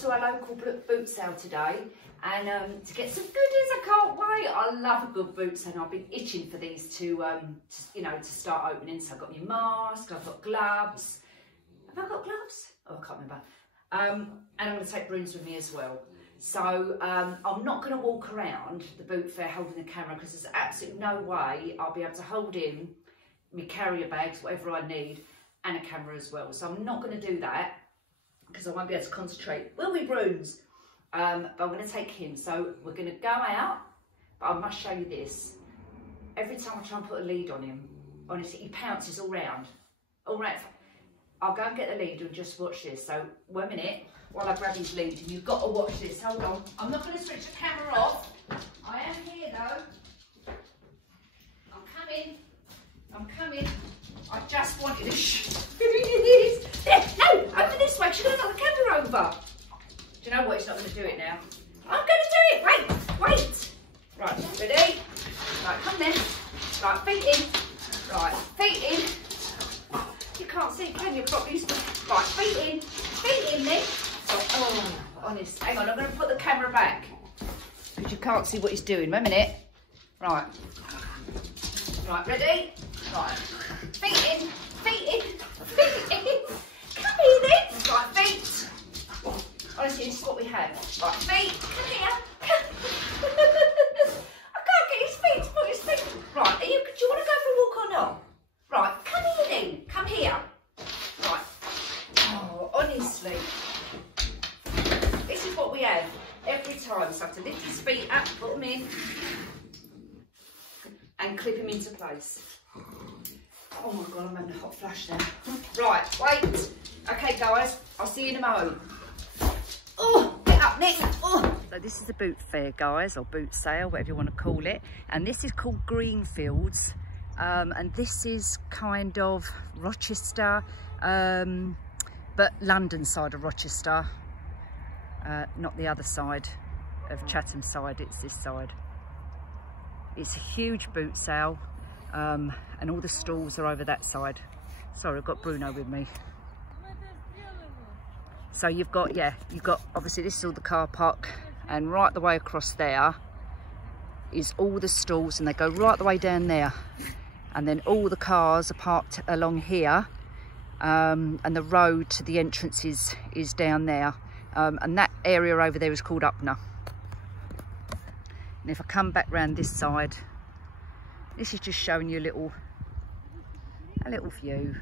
to our local boot sale today and to get some goodies. I can't wait. I love a good boot sale. I've been itching for these to you know, to start opening. So I've got my mask, I've got gloves. Have I got gloves? Oh, I can't remember. And I'm going to take brooms with me as well. So I'm not going to walk around the boot fair holding the camera because there's absolutely no way I'll be able to hold in my carrier bags, whatever I need, and a camera as well. So I'm not going to do that because I won't be able to concentrate. Will be brooms, but I'm going to take him. So we're going to go out, but I must show you this. Every time I try and put a lead on him, honestly, he pounces all round. All round. I'll go and get the lead and just watch this. So 1 minute while I grab his lead, and you've got to watch this. Hold on. I'm not going to switch the camera off. I am here though. I'm coming. I'm coming. I just wanted to show you this. There, no, over this way. She's going to knock the camera over. Do you know what? He's not going to do it now. I'm going to do it. Wait, wait. Right, ready? Right, come then. Right, feet in. Right, feet in. You can't see, can you? Properly. Right, feet in then. Oh, honest. Hang on, I'm going to put the camera back because you can't see what he's doing. 1 minute. Right. Right, ready? Right. Feet in, feet in, feet in. Come here then. Right, feet. Honestly, this is what we have. Right, feet. Come here. I can't get his feet to put his feet. Right, do you want to go for a walk or not? Right, come here then. Come here. Right. Oh, honestly. This is what we have every time. So I have to lift his feet up, put them in, and clip him into place. Oh my God, I'm having a hot flash now. Right, wait. Okay, guys, I'll see you in a moment. Oh, get up, Nick. Oh. So this is the boot fair, guys, or boot sale, whatever you want to call it. And this is called Greenfields. And this is kind of Rochester, but London side of Rochester. Not the other side of Chatham side, it's this side. It's a huge boot sale, and all the stalls are over that side. Sorry, I've got Bruno with me. So you've got, yeah, you've got, obviously this is all the car park, and right the way across there is all the stalls, and they go right the way down there. And then all the cars are parked along here, and the road to the entrance is down there. And that area over there is called Upner. And if I come back round this side, this is just showing you a little view.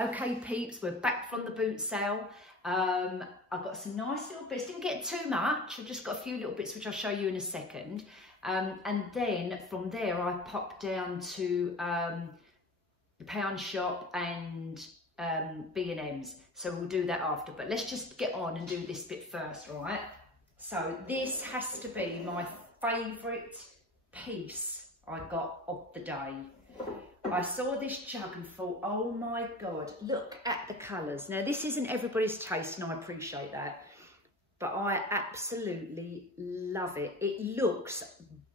Okay peeps, we're back from the boot sale. I've got some nice little bits, didn't get too much, I've just got a few little bits which I'll show you in a second. And then from there I popped down to the pound shop and B and M's, so we'll do that after, but let's just get on and do this bit first, right? So this has to be my favourite piece I got of the day. I saw this jug and thought, oh my God, look at the colours. Now this isn't everybody's taste and I appreciate that, but I absolutely love it. It looks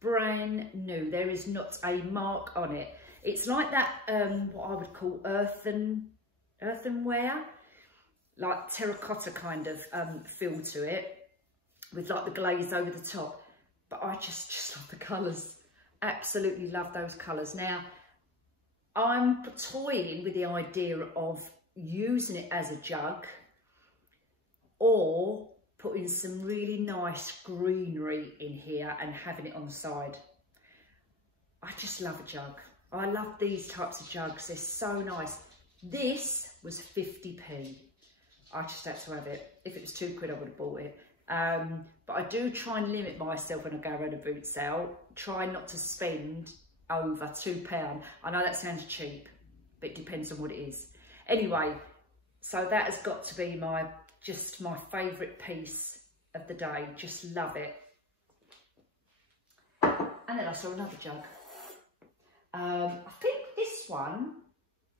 brand new. There is not a mark on it. It's like that, what I would call earthenware, like terracotta kind of feel to it, with like the glaze over the top. But I just love the colours. Absolutely love those colours. Now, I'm toying with the idea of using it as a jug or putting some really nice greenery in here and having it on the side. I just love a jug. I love these types of jugs. They're so nice. This was 50p. I just had to have it. If it was £2, I would have bought it. But I do try and limit myself when I go around a boot sale. Try not to spend over £2. I know that sounds cheap, but it depends on what it is. Anyway, so that has got to be my favourite piece of the day. Just love it. And then I saw another jug. I think this one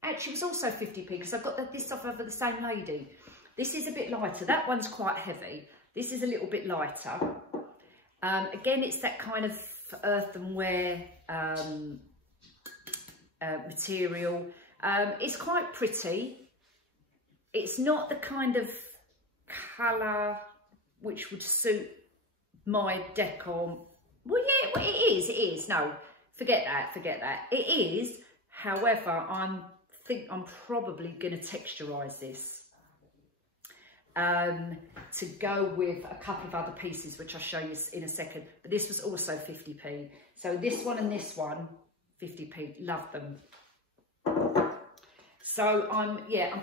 actually was also 50p because I got this off of the same lady. This is a bit lighter. That one's quite heavy. This is a little bit lighter. Again, it's that kind of earthenware material. It's quite pretty. it's not the kind of colour which would suit my decor. Well, yeah, it is. No, forget that. It is. However, I think I'm probably going to texturise this to go with a couple of other pieces, which I'll show you in a second. But this was also 50p. So this one and this one, 50p. Love them. So I'm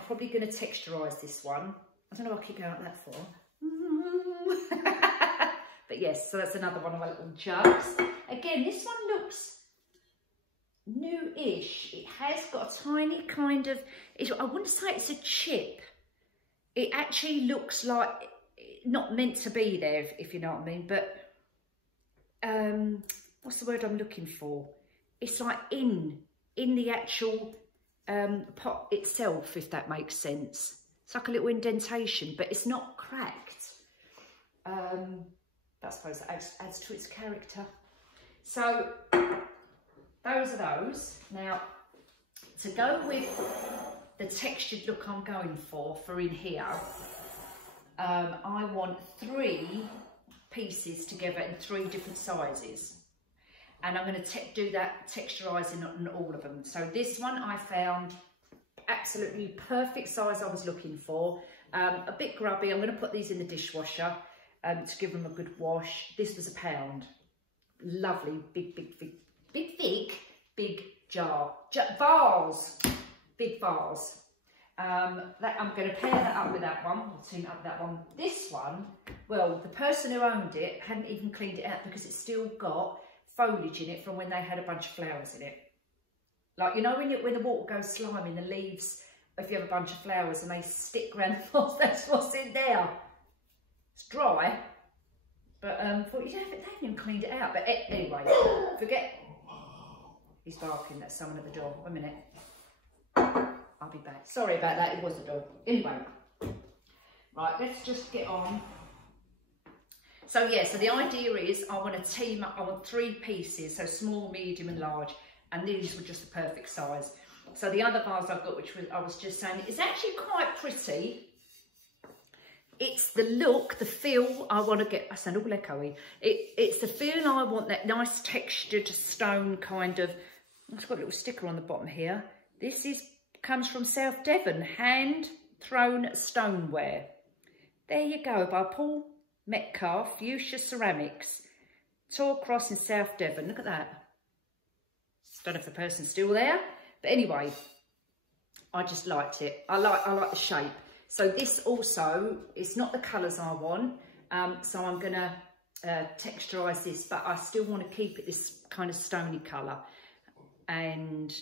probably going to texturise this one. I don't know what I keep going like that for. But yes, so that's another one of my little jugs. Again, this one looks new-ish. It has got a tiny kind of, I wouldn't say it's a chip. It actually looks like not meant to be there, if you know what I mean. But what's the word I'm looking for? It's like in the actual pot itself, if that makes sense. It's like a little indentation, but it's not cracked. I suppose that adds to its character. So those are those. Now, to go with the textured look I'm going for in here, I want 3 pieces together in 3 different sizes. And I'm going to do that texturising on all of them. So this one I found absolutely perfect size I was looking for. A bit grubby. I'm going to put these in the dishwasher to give them a good wash. This was £1. Lovely, big jar. Vase. Big vase. I'm going to pair that up with that one. I'll team up that one. This one, well, the person who owned it hadn't even cleaned it out because it's still got foliage in it from when they had a bunch of flowers in it. Like, you know, when the water goes slimy and the leaves, if you have a bunch of flowers and they stick around the vase, that's what's in there. It's dry, but thought they haven't even cleaned it out. But anyway, forget. He's barking. That's someone at the door. 1 minute. I'll be back. Sorry about that. It was the dog. Anyway, right. Let's just get on. So yeah. So the idea is, I want to team up. I want 3 pieces. So small, medium, and large. And these were just the perfect size. So the other vase I've got, which I was just saying, is actually quite pretty. It's the look, the feel I want to get. I sound all echoey. It's the feel I want, that nice textured stone kind of. It's got a little sticker on the bottom here. This comes from South Devon, hand thrown stoneware. There you go, by Paul Metcalf, Fuchsia Ceramics, Tor Cross in South Devon. Look at that. Don't know if the person's still there, but anyway, I just liked it. I like the shape. So this also, it's not the colours I want, so I'm going to texturise this, but I still want to keep it this kind of stony colour. And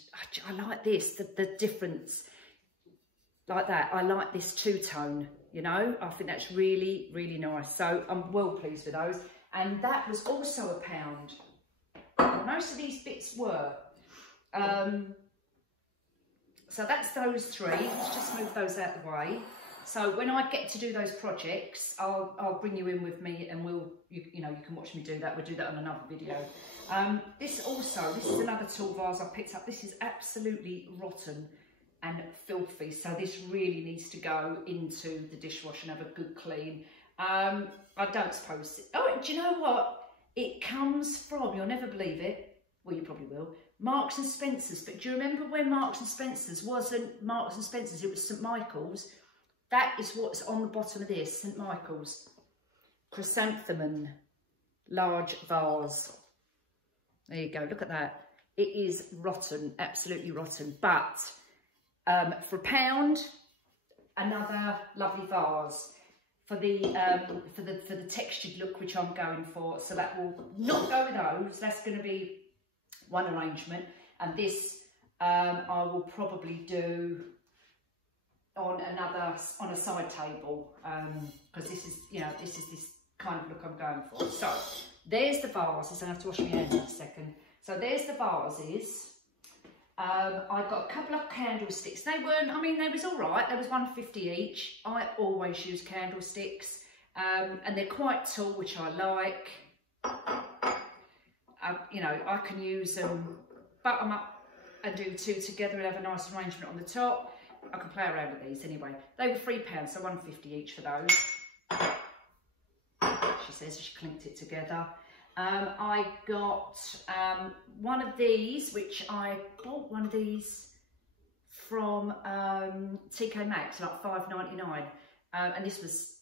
I like this, the difference, like that. I like this two-tone, you know. I think that's really, really nice. So I'm well pleased with those. And that was also £1. Most of these bits were. So that's those 3. Let's just move those out of the way. So when I get to do those projects, I'll bring you in with me, and you can watch me do that. We'll do that on another video. This is another tool vase I picked up. This is absolutely rotten and filthy. So this really needs to go into the dishwasher and have a good clean. I don't suppose oh, do you know what? It comes from, you'll never believe it. Well, you probably will. Marks and Spencer's. But do you remember when Marks and Spencer's wasn't Marks and Spencer's? It was St Michael's. That is what's on the bottom of this, St Michael's. Chrysanthemum, large vase. There you go, look at that. It is rotten, absolutely rotten. But for £1, another lovely vase for the textured look which I'm going for. So that will not go with those. That's going to be one arrangement, and this I will probably do on a side table, because this is this kind of look I'm going for. So there's the vases. I have to wash my hands in a second. So there's the vases. I got a couple of candlesticks. They weren't, I mean, they was all right. There was £1.50 each. I always use candlesticks, and they're quite tall, which I like. I can use them, butt them up and do 2 together and have a nice arrangement on the top. I can play around with these anyway. They were £3, so £1.50 each for those. She says she clinked it together. I got one of these, which I bought one of these from TK Maxx, like $5.99, and this was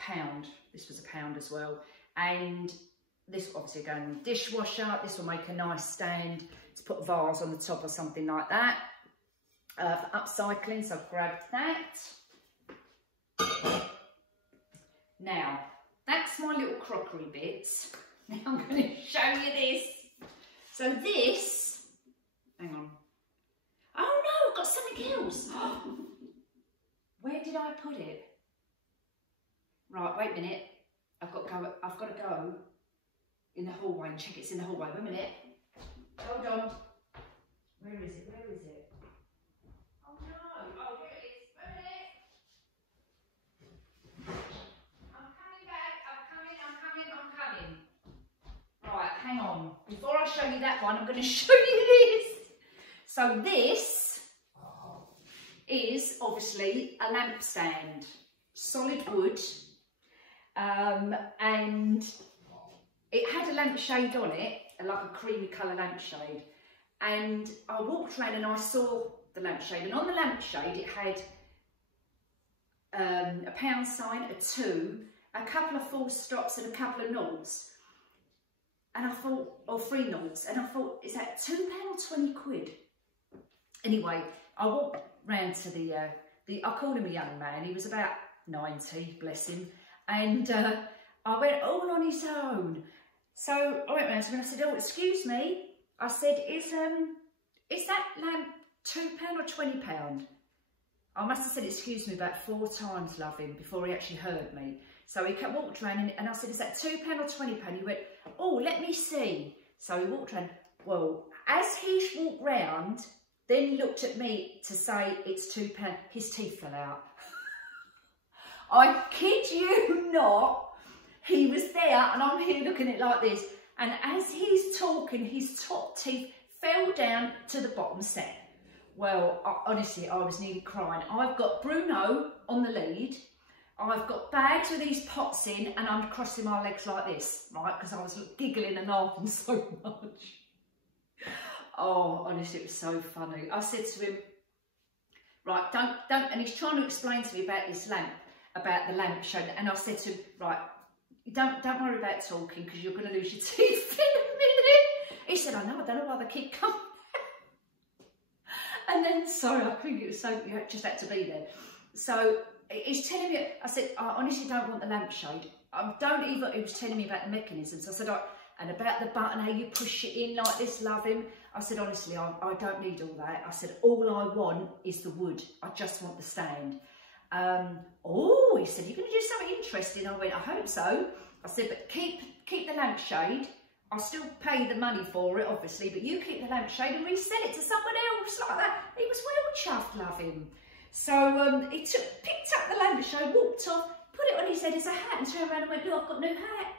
£1. This was £1 as well, and this obviously going in the dishwasher. This will make a nice stand to put a vase on the top or something like that, for upcycling, so I've grabbed that. Now, that's my little crockery bits. Now I'm going to show you this. So this, hang on. Oh no, I've got something else. Where did I put it? Right, wait a minute. I've got to go in the hallway and check it's in the hallway. Wait a minute. Hold on. Where is it? Where is it? Oh no. Oh, here it is. Wait a minute. I'm coming back. I'm coming. Right, hang on. Before I show you that one, I'm going to show you this. So this is obviously a lamp stand. Solid wood. And it had a lampshade on it, like a creamy colour lampshade. And I walked around and I saw the lampshade. And on the lampshade it had a pound sign, a 2, a couple of full stops and a couple of noughts. And I thought, or 3 noughts. And I thought, is that £2 or 20 quid? Anyway, I walked round to I called him a young man. He was about 90, bless him. And I went all on his own. So I went round to him and I said, oh, excuse me. I said, is that lamp £2 or £20? I must have said, excuse me, about 4 times, loving, before he actually heard me. So he walked around and I said, is that £2 or £20? He went, oh, let me see. So he walked around. Well, as he walked round, then he looked at me to say it's £2. His teeth fell out. I kid you not, he was there and I'm here looking at it like this. And as he's talking, his top teeth fell down to the bottom step. Well, honestly, I was nearly crying. I've got Bruno on the lead. I've got bags with these pots in and I'm crossing my legs like this, right? Because I was giggling and laughing so much. Oh, honestly, it was so funny. I said to him, right, don't, and he's trying to explain to me about this lamp. About the lampshade, and I said to him, right, don't worry about talking because you're going to lose your teeth in a minute. He said, I know, I don't know why they keep coming. And then, sorry, I think it was so, you just had to be there. So he's telling me, I said, I honestly don't want the lampshade. He was telling me about the mechanisms. I said, and about the button, how you push it in like this, love him. I said, honestly, I don't need all that. I said, all I want is the wood. I just want the stand. Oh, he said, you're going to do something interesting. I went, I hope so. I said, but keep the lampshade. I'll still pay the money for it, obviously, but you keep the lampshade and resell it to someone else like that. He was well chuffed, love him. So he picked up the lampshade, walked off, put it on his head as a hat and turned around and went, look, I've got a new hat.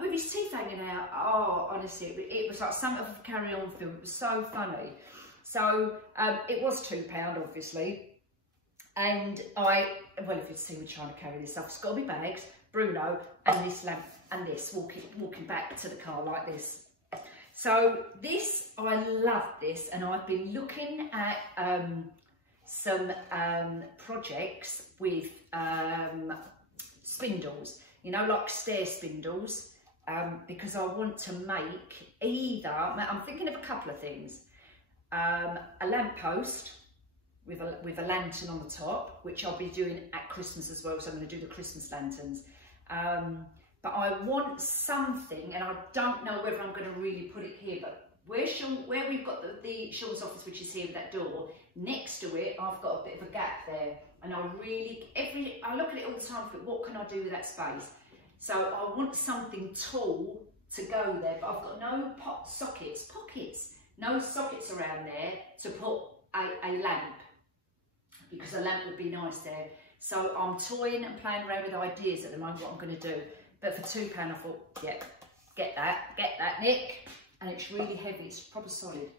With his teeth hanging out. Oh, honestly, it was like something of a carry-on film. It was so funny. So it was £2, obviously. And well, if you'd see me trying to carry this stuff, it's got my bags, Bruno, and this lamp, and this, walking back to the car like this. So this, I love this, and I've been looking at some projects with spindles, you know, like stair spindles, because I want to make either, I'm thinking of a couple of things, a lamppost, with a lantern on the top, which I'll be doing at Christmas as well, so I'm going to do the Christmas lanterns. But I want something, and I don't know whether I'm going to really put it here, but where we've got the Sean's office, which is here with that door, next to it, I've got a bit of a gap there. And I look at it all the time, but what can I do with that space? So I want something tall to go there, but I've got no pockets, no sockets around there to put a lamp, because a lamp would be nice there. So I'm toying and playing around with ideas at the moment what I'm going to do. But for £2, I thought, yeah, get that, Nick. And it's really heavy, it's proper solid.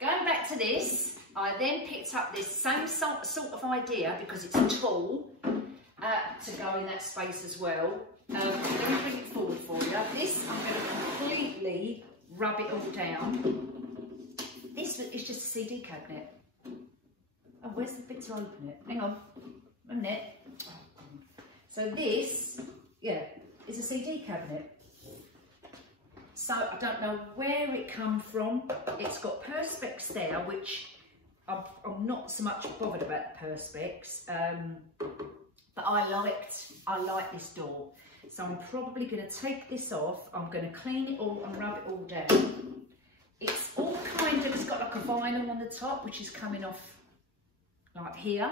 Going back to this, I then picked up this same sort of idea because it's a tool to go in that space as well. Let me bring it forward for you. This, I'm going to completely rub it all down. This is just a CD cabinet. Oh, where's the bit to open it? Hang on, a minute. So this, yeah, is a CD cabinet. So I don't know where it come from. It's got perspex there, which I'm not so much bothered about the perspex, but I like this door. So I'm probably going to take this off. I'm going to clean it all and rub it all down. It's all kind of, it's got like a vinyl on the top, which is coming off like here,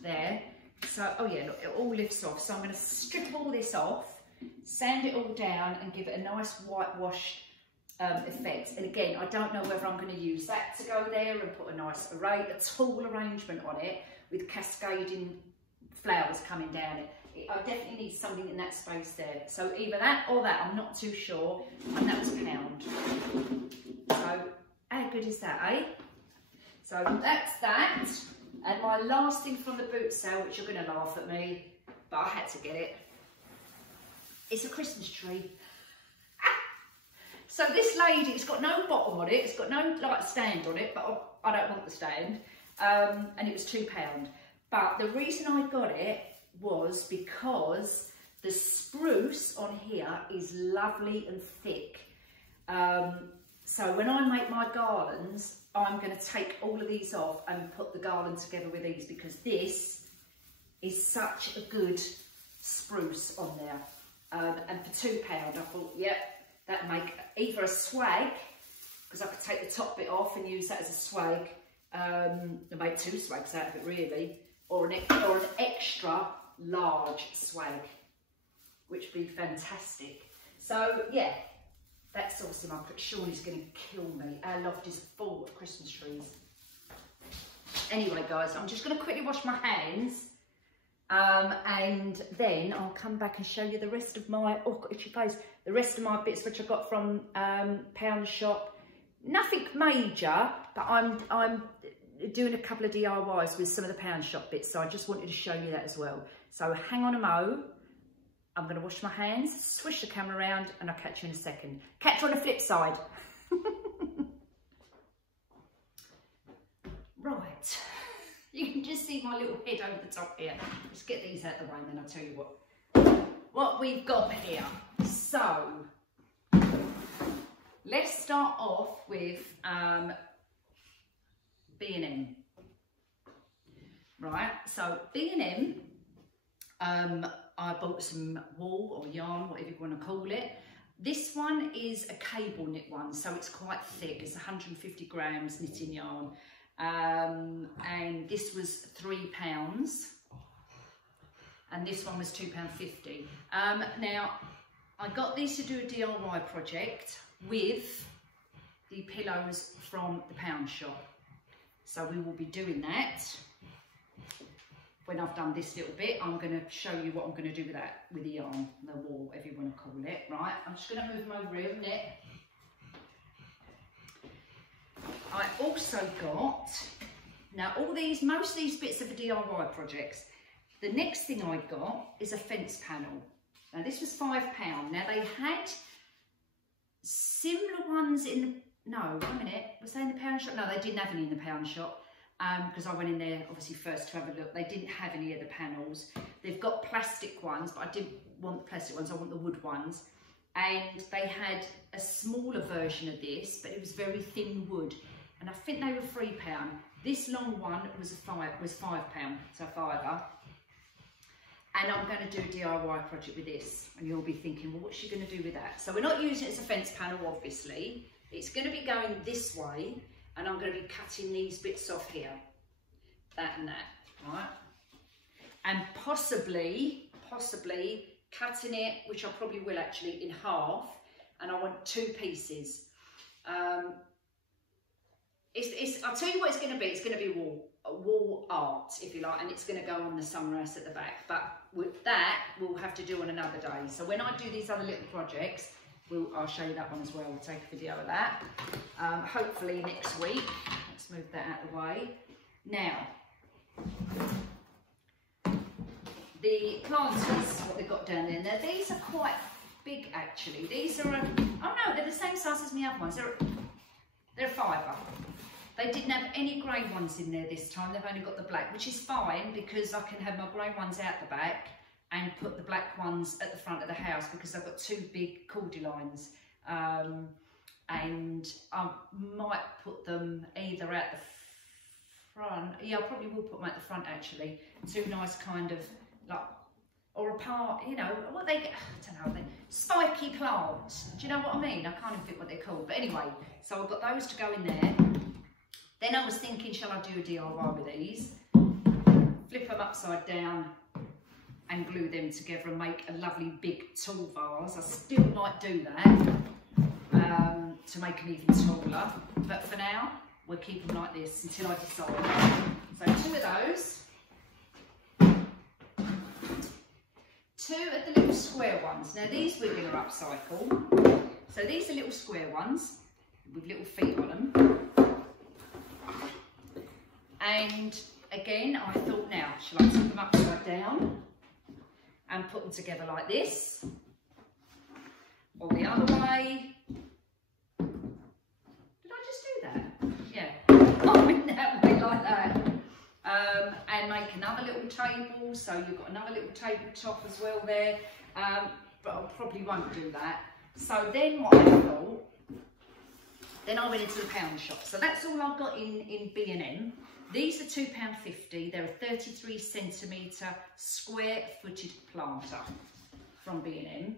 there. So, oh yeah, look, it all lifts off. So I'm going to strip all this off, sand it all down and give it a nice whitewashed effect. And again, I don't know whether I'm going to use that to go there and put a nice array, a tall arrangement on it with cascading flowers coming down it. I definitely need something in that space there. So either that or that, I'm not too sure. And that was £1. So how good is that, eh? So that's that. And my last thing from the Bootsale, which you're going to laugh at me, but I had to get it. It's a Christmas tree. So this lady, it's got no bottom on it, it's got no like stand on it, but I don't want the stand. And it was £2. But the reason I got it was because the spruce on here is lovely and thick. So when I make my garlands, I'm going to take all of these off and put the garland together with these because this is such a good spruce on there. And for £2, I thought, yep, that'd make either a swag, because I could take the top bit off and use that as a swag, and make 2 swags out of it really, or an extra large swag, which would be fantastic. So yeah, that's awesome. I'm pretty sure he's going to kill me. Our loft is full of Christmas trees. Anyway guys, I'm just going to quickly wash my hands and then I'll come back and show you the rest of my, oh got itchy face, the rest of my bits which I got from Pound Shop. Nothing major, but I'm doing a couple of DIYs with some of the Pound Shop bits, so I just wanted to show you that as well. So hang on a mo. I'm going to wash my hands, swish the camera around, and I'll catch you in a second. Catch you on the flip side. Right. You can just see my little head over the top here. Let's get these out of the way and then I'll tell you what we've got here. So, let's start off with B and M. Right, so B and M, I bought some wool or yarn, whatever you want to call it. This one is a cable knit one, so it's quite thick. It's 150 grams knitting yarn. And this was £3 and this one was £2.50. Now I got these to do a DIY project with the pillows from the Pound Shop, so we will be doing that. When I've done this little bit, I'm going to show you what I'm going to do with that, with the yarn, the wool, whatever you want to call it. Right, I'm just going to move them over here a minute. I also got, now most of these bits are for DIY projects. The next thing I got is a fence panel. Now this was £5. Now they had similar ones in the, no, wait a minute, was they in the Pound Shop? No, they didn't have any in the Pound Shop. Because I went in there obviously first to have a look. They didn't have any of the panels. They've got plastic ones, but I didn't want the plastic ones, I want the wood ones. And they had a smaller version of this, but it was very thin wood. And I think they were £3. This long one was £5, so £5. And I'm going to do a DIY project with this. And you'll be thinking, well, what's she going to do with that? So we're not using it as a fence panel, obviously. It's going to be going this way. And I'm going to be cutting these bits off here, that and that, right? And possibly cutting it, which I probably will actually, in half, and I want 2 pieces. I'll tell you what it's going to be. It's going to be wall art, if you like, and it's going to go on the summer house at the back. But with that, we'll have to do on another day. So when I do these other little projects, I'll show you that one as well. We'll take a video of that. Hopefully next week. Let's move that out of the way. Now, the planters, what they've got down there. Now these are quite big actually. These are, oh no, they're the same size as my other ones. They're a fiver. They didn't have any grey ones in there this time. They've only got the black, which is fine because I can have my grey ones out the back and put the black ones at the front of the house because I've got two big cordy lines. And I might put them either at the front. Yeah, I probably will put them at the front actually. Two nice kind of like, or apart, you know, what they get, I don't know, spiky plants. Do you know what I mean? I can't even think what they're called. But anyway, so I've got those to go in there. Then I was thinking, shall I do a DIY with these? Flip them upside down and glue them together and make a lovely big tall vase. I still might do that to make them even taller. But for now, we'll keep them like this until I decide. So 2 of those. 2 of the little square ones. Now these we're going to upcycle. So these are little square ones with little feet on them. And again, I thought, now, shall I tip them upside down and put them together like this? Or the other way? Did I just do that? Yeah. Oh, in that way, like that. And make another little table, so you've got another little tabletop as well there, but I probably won't do that. So then what I thought, then I went into the pound shop. So that's all I've got in B M. These are £2.50. They're a 33cm square footed planter from B M.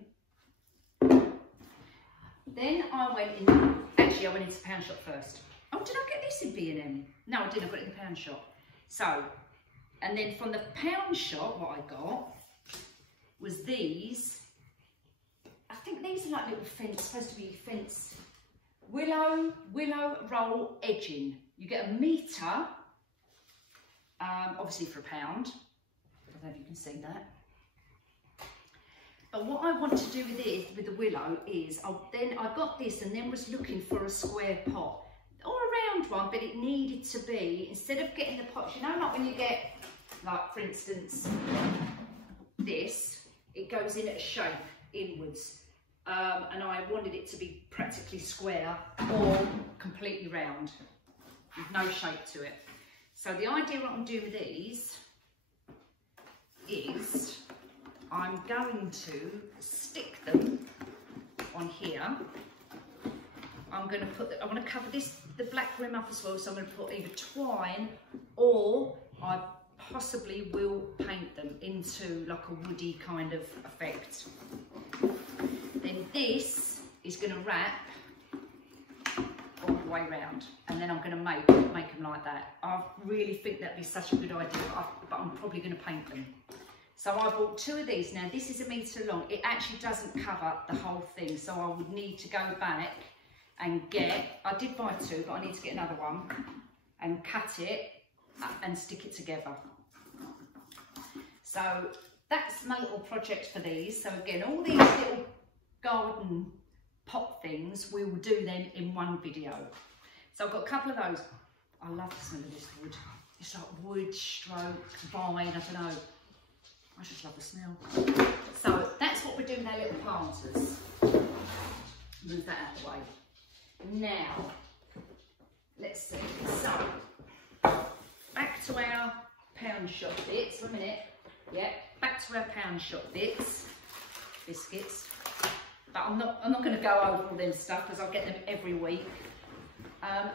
Then I went in, actually I went into the pound shop first. Oh, did I get this in B M? No, I didn't, I got it in the pound shop. So, and then from the pound shop, what I got was these. I think these are like little fence, supposed to be fence, willow roll edging. You get a metre, obviously for £1. I don't know if you can see that. But what I want to do with this, with the willow, is I got this and then was looking for a square pot. Or a round one, but it needed to be, instead of getting the pots, you know, like when you get, like for instance, this, it goes in at a shape inwards. And I wanted it to be practically square or completely round, with no shape to it. So the idea what I'm doing with these is I'm going to stick them on here. I'm going to put, I want to cover this, the black rim up as well, so I'm going to put either twine or I possibly will paint them into like a woody kind of effect. Then this is going to wrap all the way around, and then I'm going to make them like that. I really think that'd be such a good idea, but I'm probably going to paint them. So I bought 2 of these. Now this is 1 metre long. It actually doesn't cover the whole thing, so I would need to go back and get, I did buy 2, but I need to get another one and cut it and stick it together. So that's my little project for these. So again, all these little garden pot things, we will do them in one video. So I've got a couple of those. I love the smell of this wood. It's like wood stroke vine, I don't know. I just love the smell. So that's what we're doing with our little planters. Move that out of the way. Now, let's see. So, back to our pound shop bits. 1 minute. Yeah, back to our pound shop bits. Biscuits. But I'm not going to go over all them stuff because I'll get them every week.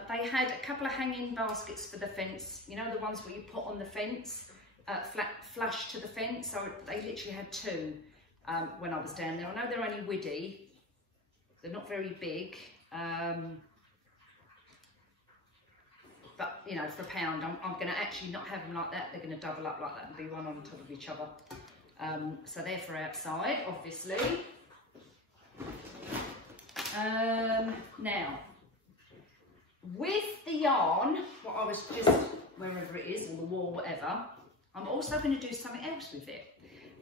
They had a couple of hanging baskets for the fence. You know, the ones where you put on the fence, flush to the fence. So they literally had 2 when I was down there. I know they're only widdy. They're not very big. But you know, for £1, I'm going to actually not have them like that. They're going to double up like that and be one on top of each other. So they're for outside, obviously. Now, with the yarn, what I was just, wherever it is, on the wall, whatever, I'm also going to do something else with it.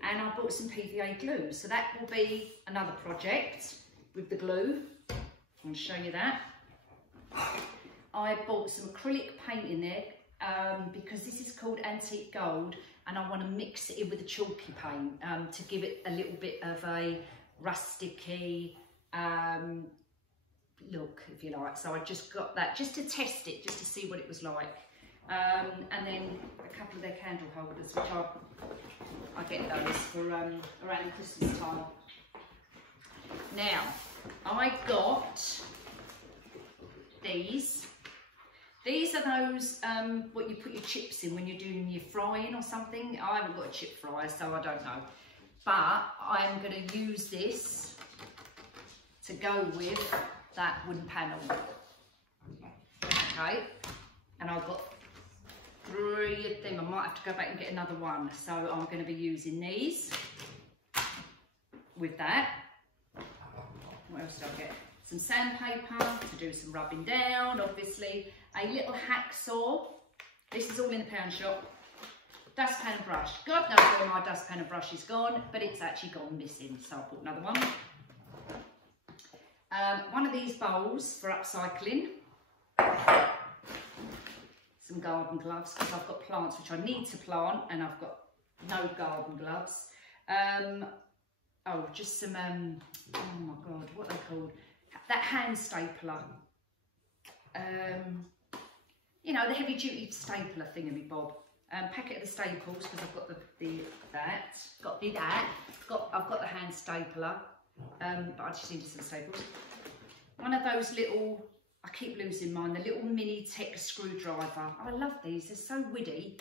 And I bought some PVA glue, so that will be another project. with the glue. I'll show you that. I bought some acrylic paint in there because this is called Antique Gold, and I want to mix it in with the chalky paint to give it a little bit of a rusticy look, if you like. So I just got that just to test it, just to see what it was like. And then a couple of their candle holders, which I get those for around Christmas time. Now, I got these. These are those, what you put your chips in when you're doing your frying or something. I haven't got a chip fryer, so I don't know. But I'm going to use this to go with that wooden panel. Okay, and I've got 3 of them. I might have to go back and get another one. So I'm going to be using these with that. What else did I get? Some sandpaper to do some rubbing down, obviously. A little hacksaw. This is all in the pound shop. Dustpan and brush. God knows where my dustpan and brush is gone, but it's actually gone missing, so I'll put another one. One of these bowls for upcycling. Some garden gloves, because I've got plants which I need to plant, and I've got no garden gloves. Oh, just some, oh my God, what are they called? That hand stapler. You know, the heavy duty stapler thingamabob. Packet of the staples, because I've got I've got the hand stapler, but I just needed some staples. One of those little, I keep losing mine, the little mini tech screwdriver. I love these, they're so witty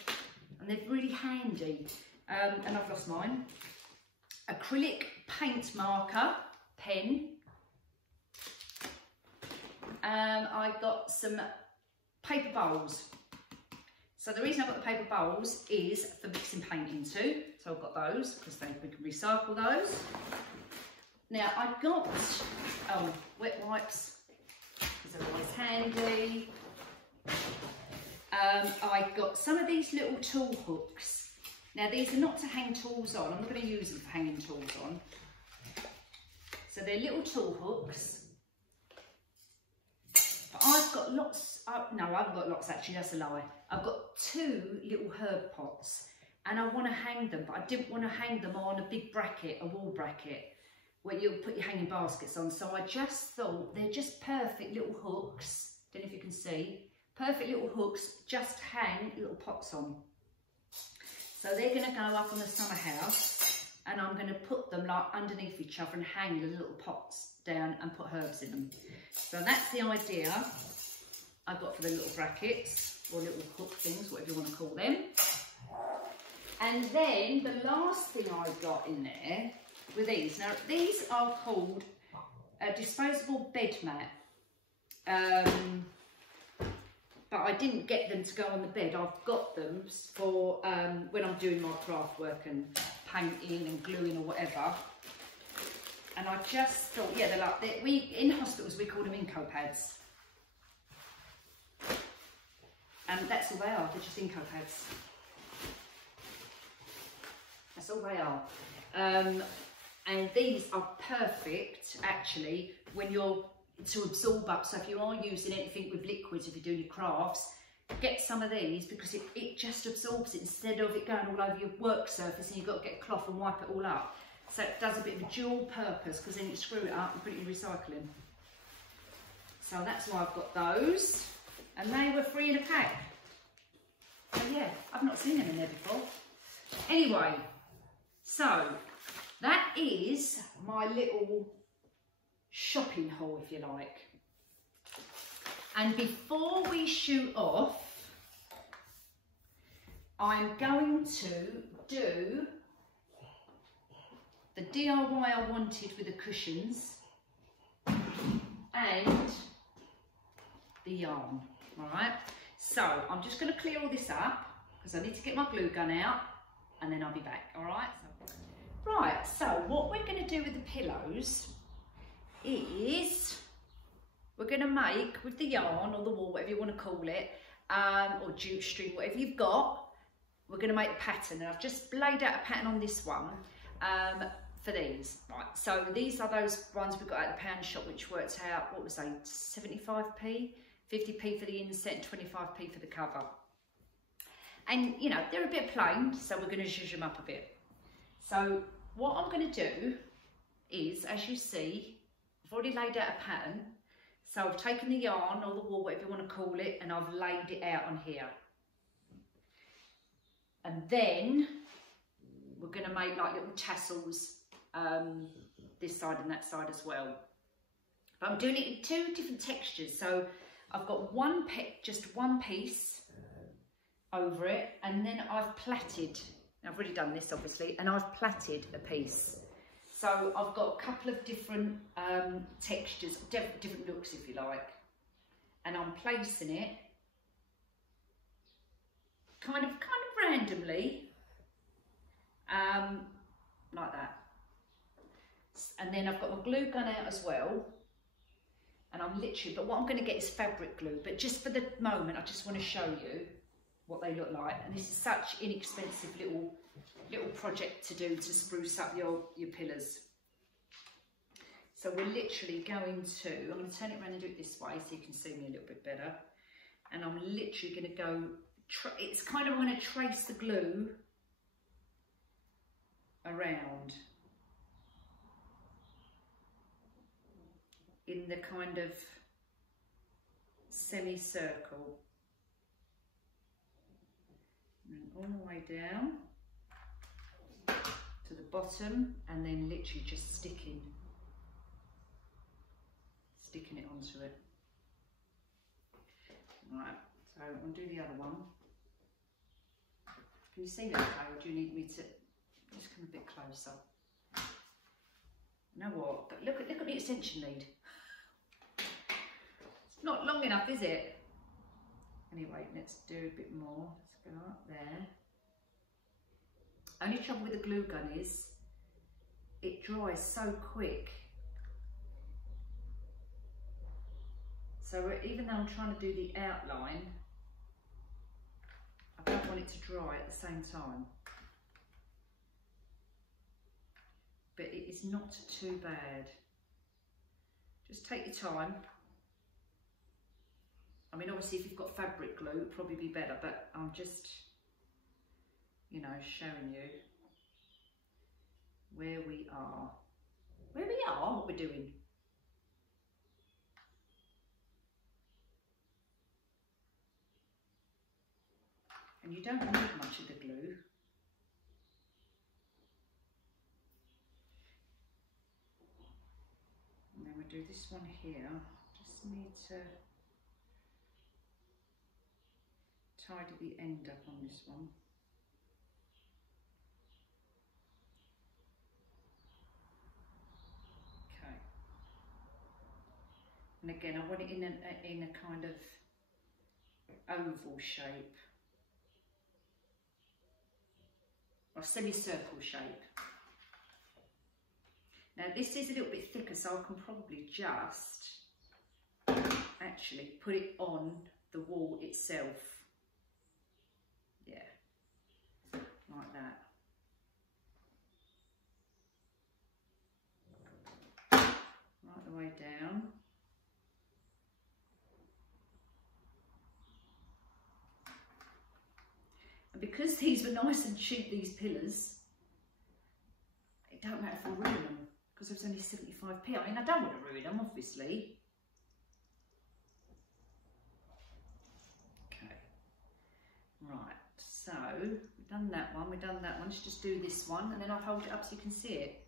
and they're really handy. And I've lost mine. Acrylic paint marker pen. I got some paper bowls. So the reason I've got the paper bowls is for mixing paint into. So I've got those because we can recycle those. Now I've got, wet wipes, because they're always handy. I've got some of these little tool hooks. Now these are not to hang tools on. I'm not going to use them for hanging tools on. So they're little tool hooks. But I've got lots, no, I haven't got lots actually, that's a lie. I've got 2 little herb pots and I want to hang them, but I didn't want to hang them on a big bracket, a wall bracket, where you'll put your hanging baskets on. So I just thought they're just perfect little hooks. Don't know if you can see. Perfect little hooks, just hang little pots on. So they're going to go up on the summer house and I'm going to put them like underneath each other and hang the little pots down and put herbs in them. So that's the idea I've got for the little brackets or little hook things, whatever you want to call them. And then the last thing I got in there were these. Now these are called a Disposable Bed Mat. But I didn't get them to go on the bed. I've got them for when I'm doing my craft work and painting and gluing or whatever. And I just thought, yeah, they're like, in hospitals we call them Inco pads. And that's all they are, they're just Inco pads. That's all they are. And these are perfect, actually, when you're to absorb up. So if you are using anything with liquids, if you're doing your crafts, get some of these because it just absorbs it instead of it going all over your work surface and you've got to get a cloth and wipe it all up. So it does a bit of a dual purpose because then you screw it up and put it in recycling. So that's why I've got those. And they were free in a pack. So yeah, I've not seen them in there before. Anyway, so that is my little shopping haul, if you like. And before we shoot off, I'm going to do the DIY I wanted with the cushions and the yarn. All right, so I'm just going to clear all this up because I need to get my glue gun out and then I'll be back. All right. Right, so what we're going to do with the pillows is we're going to make with the yarn or the wool, whatever you want to call it, or jute string, whatever you've got, we're going to make a pattern. And I've just laid out a pattern on this one for these. Right, so these are those ones we got at the pound shop, which worked out, what was they, 75p, 50p for the inset, 25p for the cover. And you know, they're a bit plain, so we're going to zhuzh them up a bit. So what I'm going to do is, as you see, I've already laid out a pattern. So I've taken the yarn or the wool, whatever you want to call it, and I've laid it out on here. And then we're going to make like little tassels this side and that side as well. But I'm doing it in two different textures. So I've got just one piece over it, and then I've plaited. I've already done this obviously, and I've plaited a piece. So I've got a couple of different textures, different looks if you like, and I'm placing it kind of randomly, like that. And then I've got my glue gun out as well, and I'm literally, but what I'm going to get is fabric glue, but just for the moment I just want to show you what they look like. And this is such inexpensive little project to do to spruce up your pillars. So we're literally going to, I'm going to turn it around and do it this way so you can see me a little bit better. And I'm literally going to go, it's kind of, I'm going to trace the glue around in the kind of semicircle. And all the way down to the bottom, and then literally just sticking it onto it. Right, so I'll do the other one. Can you see that okay, or do you need me to just come a bit closer? You know what? But look at the extension lead. It's not long enough, is it? Anyway, let's do a bit more. Let's go up there. Only trouble with the glue gun is it dries so quick. So even though I'm trying to do the outline, I don't want it to dry at the same time. But it is not too bad. Just take your time. I mean, obviously if you've got fabric glue, it'd probably be better, but I'm just, you know, showing you where we are, what we're doing. And you don't need much of the glue. And then we'll do this one here. Just need to tidy the end up on this one. Okay. And again, I want it in a kind of oval shape. Or semicircle shape. Now this is a little bit thicker, so I can probably just actually put it on the wall itself. Yeah, like that. Right the way down. And because these were nice and cheap, these pillars, it don't matter if I ruin them, because it was only 75p. I mean, I don't want to ruin them, obviously. Okay. Right, so we've done that one, Let's just do this one, and then I'll hold it up so you can see it.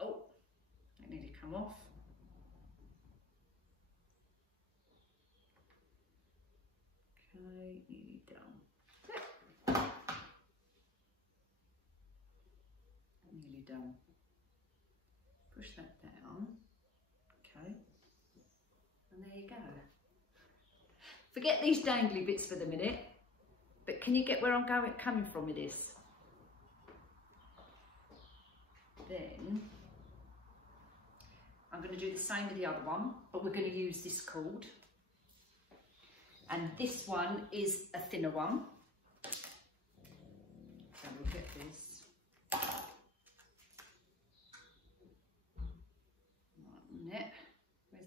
Oh, it nearly come off. Okay, nearly done. Nearly done. Push that down. Okay. And there you go. Forget these dangly bits for the minute, but can you get where I'm coming from with this? Then I'm going to do the same with the other one, but we're going to use this cord. And this one is a thinner one.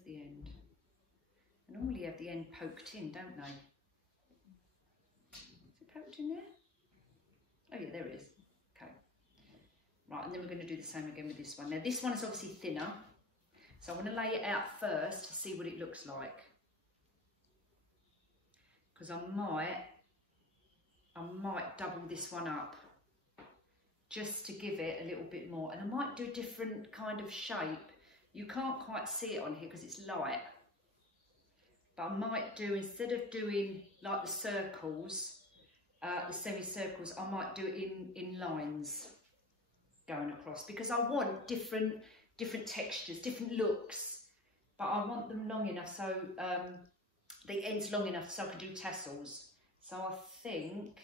the end? They normally have the end poked in, don't they? Is it poked in there? Oh yeah, there it is. Okay. Right, and then we're going to do the same again with this one. Now this one is obviously thinner, so I want to lay it out first to see what it looks like. Because I might double this one up just to give it a little bit more, and I might do a different kind of shape. You can't quite see it on here because it's light, but I might do, instead of doing like the circles, the semicircles, I might do it in lines going across, because I want different textures, different looks, but I want them long enough so the end's long enough so I can do tassels. So I think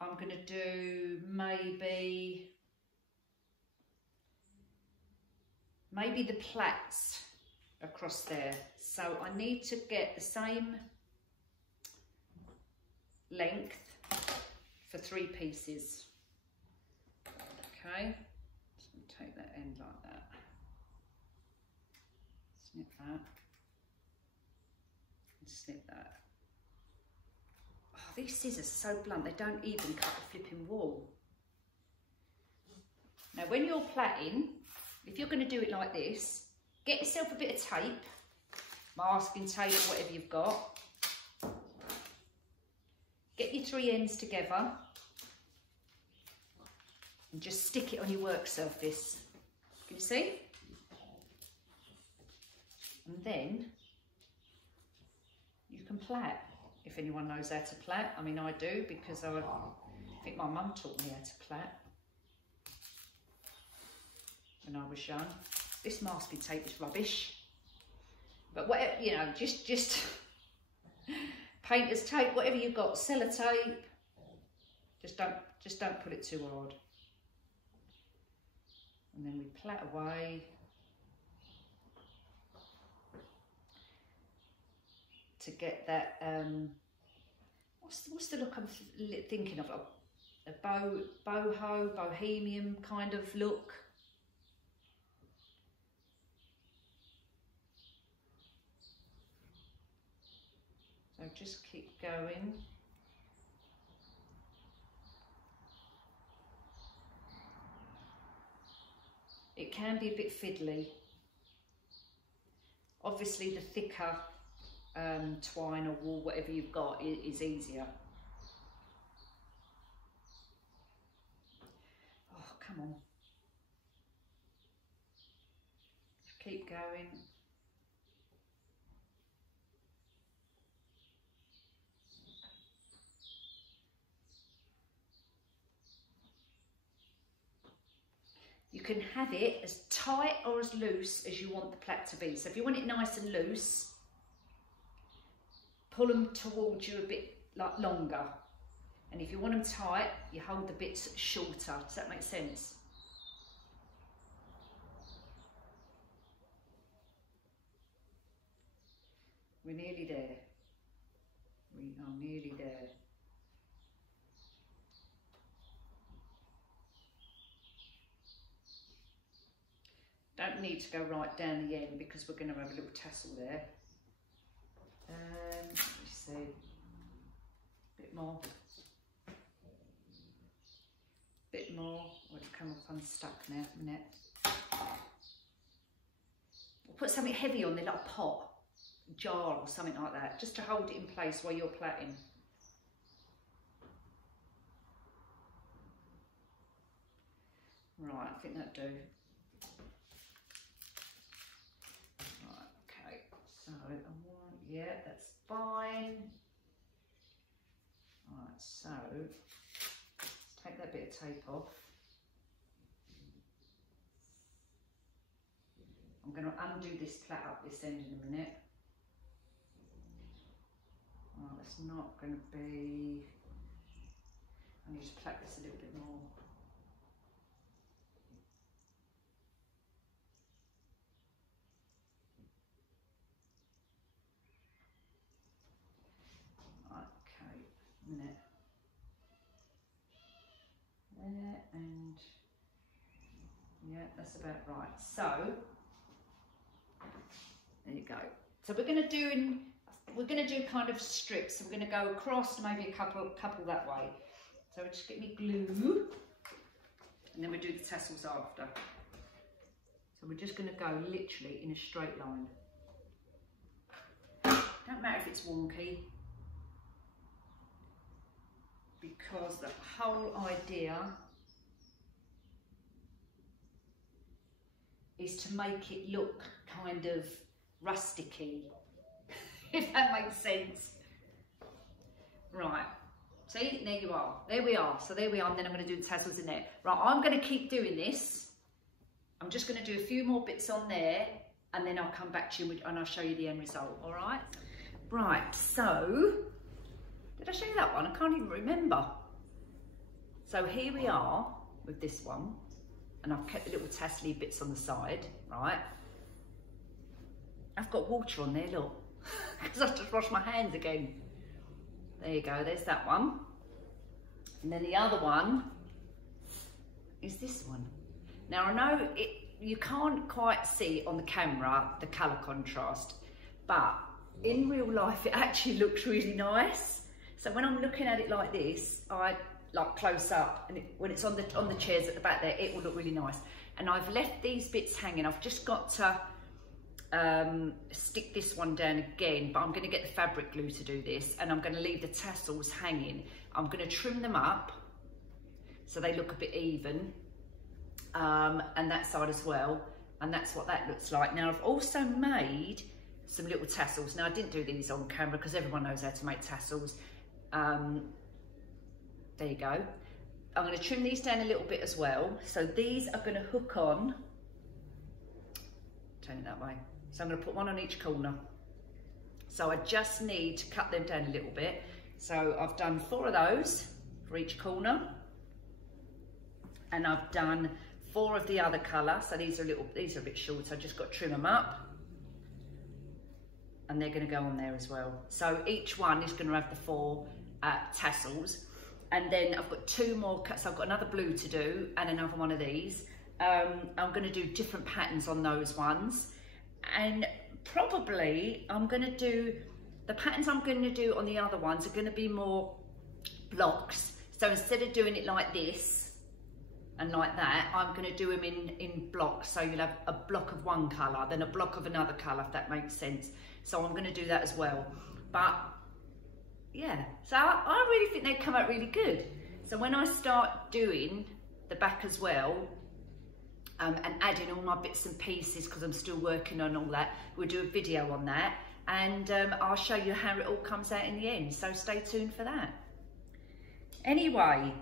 I'm going to do maybe the plaits across there. So I need to get the same length for 3 pieces. Okay, just going to take that end like that. Snip that. And snip that. Oh, these scissors are so blunt, they don't even cut the flipping wall. Now when you're plaiting, if you're going to do it like this, get yourself a bit of tape, masking tape or whatever you've got. Get your 3 ends together and just stick it on your work surface. Can you see? And then you can plait, if anyone knows how to plait. I mean, I do, because I think my mum taught me how to plait when I was young. This masking tape is rubbish, but whatever, you know, just painter's tape, whatever you've got, sellotape. Just don't put it too hard. And then we plait away to get that. What's the look I'm thinking of? A boho, bohemian kind of look. So just keep going. It can be a bit fiddly. Obviously the thicker twine or wool, whatever you've got, is easier. Oh, come on. Just keep going. You can have it as tight or as loose as you want the plait to be. So if you want it nice and loose, pull them towards you a bit like longer. And if you want them tight, you hold the bits shorter. Does that make sense? We're nearly there. We are nearly there. Don't need to go right down the end because we're going to have a little tassel there. Let me see, a bit more. Oh, it's come up unstuck now for a minute. We'll put something heavy on there, like a pot, a jar or something like that, just to hold it in place while you're plaiting. Right, I think that'll do. So, yeah, that's fine. Right, so let's take that bit of tape off. I'm going to undo this plait up this end in a minute. Right, that's not going to be. I need to plait this a little bit more. Minute there, and yeah, that's about right. So There you go. So we're gonna do kind of strips. So we're gonna go across, maybe a couple that way. So just get me glue, and then we do the tassels after. So we're just gonna go literally in a straight line. Don't matter if it's wonky, because the whole idea is to make it look kind of rusticy, if that makes sense. Right, see, there you are, there we are. So there we are, and then I'm going to do the tassels in there. Right, I'm going to keep doing this. I'm just going to do a few more bits on there, and then I'll come back to you and I'll show you the end result, all right? Right, so, did I show you that one? I can't even remember. So here we are with this one, and I've kept the little tassel-y bits on the side, right? I've got water on there, look, because I've just washed my hands again. There you go, there's that one. And then the other one is this one. Now I know you can't quite see on the camera the colour contrast, but in real life it actually looks really nice. So when I'm looking at it like this, I like close up, and when it's on the chairs at the back there, it will look really nice. And I've left these bits hanging. I've just got to stick this one down again, but I'm going to get the fabric glue to do this, and I'm going to leave the tassels hanging. I'm going to trim them up so they look a bit even, and that side as well, and that's what that looks like. Now I've also made some little tassels. Now I didn't do these on camera because everyone knows how to make tassels. There you go. I'm going to trim these down a little bit as well. So these are going to hook on, turn it that way. So I'm going to put one on each corner. So I just need to cut them down a little bit. So I've done 4 of those for each corner, and I've done 4 of the other colour. So these are a bit short, so I've just got to trim them up, and they're going to go on there as well. So each one is going to have the 4 tassels. And then I've got 2 more cuts. So I've got another blue to do and another one of these. I'm going to do different patterns on those ones. And probably I'm going to do, the patterns I'm going to do on the other ones are going to be more blocks. So instead of doing it like this and like that, I'm going to do them in blocks. So you'll have a block of one colour, then a block of another colour, if that makes sense. So I'm going to do that as well. But yeah, so I really think they come out really good. So when I start doing the back as well, and adding all my bits and pieces, because I'm still working on all that, we'll do a video on that, and I'll show you how it all comes out in the end. So stay tuned for that. Anyway,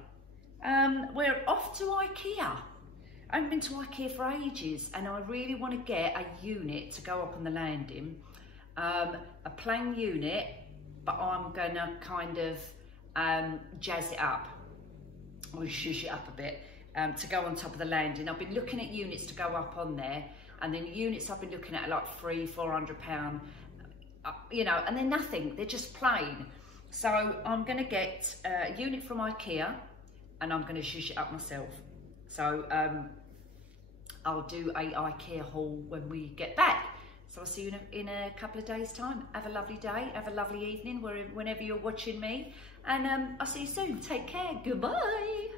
we're off to IKEA. I haven't been to IKEA for ages, and I really want to get a unit to go up on the landing, a plain unit, but I'm going to kind of jazz it up, or shush it up a bit, to go on top of the landing. I've been looking at units to go up on there, and then units I've been looking at are like £300–400, you know, and they're nothing, they're just plain. So I'm going to get a unit from IKEA, and I'm going to shush it up myself. So I'll do a IKEA haul when we get back. So I'll see you in a couple of days' time. Have a lovely day, have a lovely evening, whenever you're watching me. And I'll see you soon. Take care. Goodbye.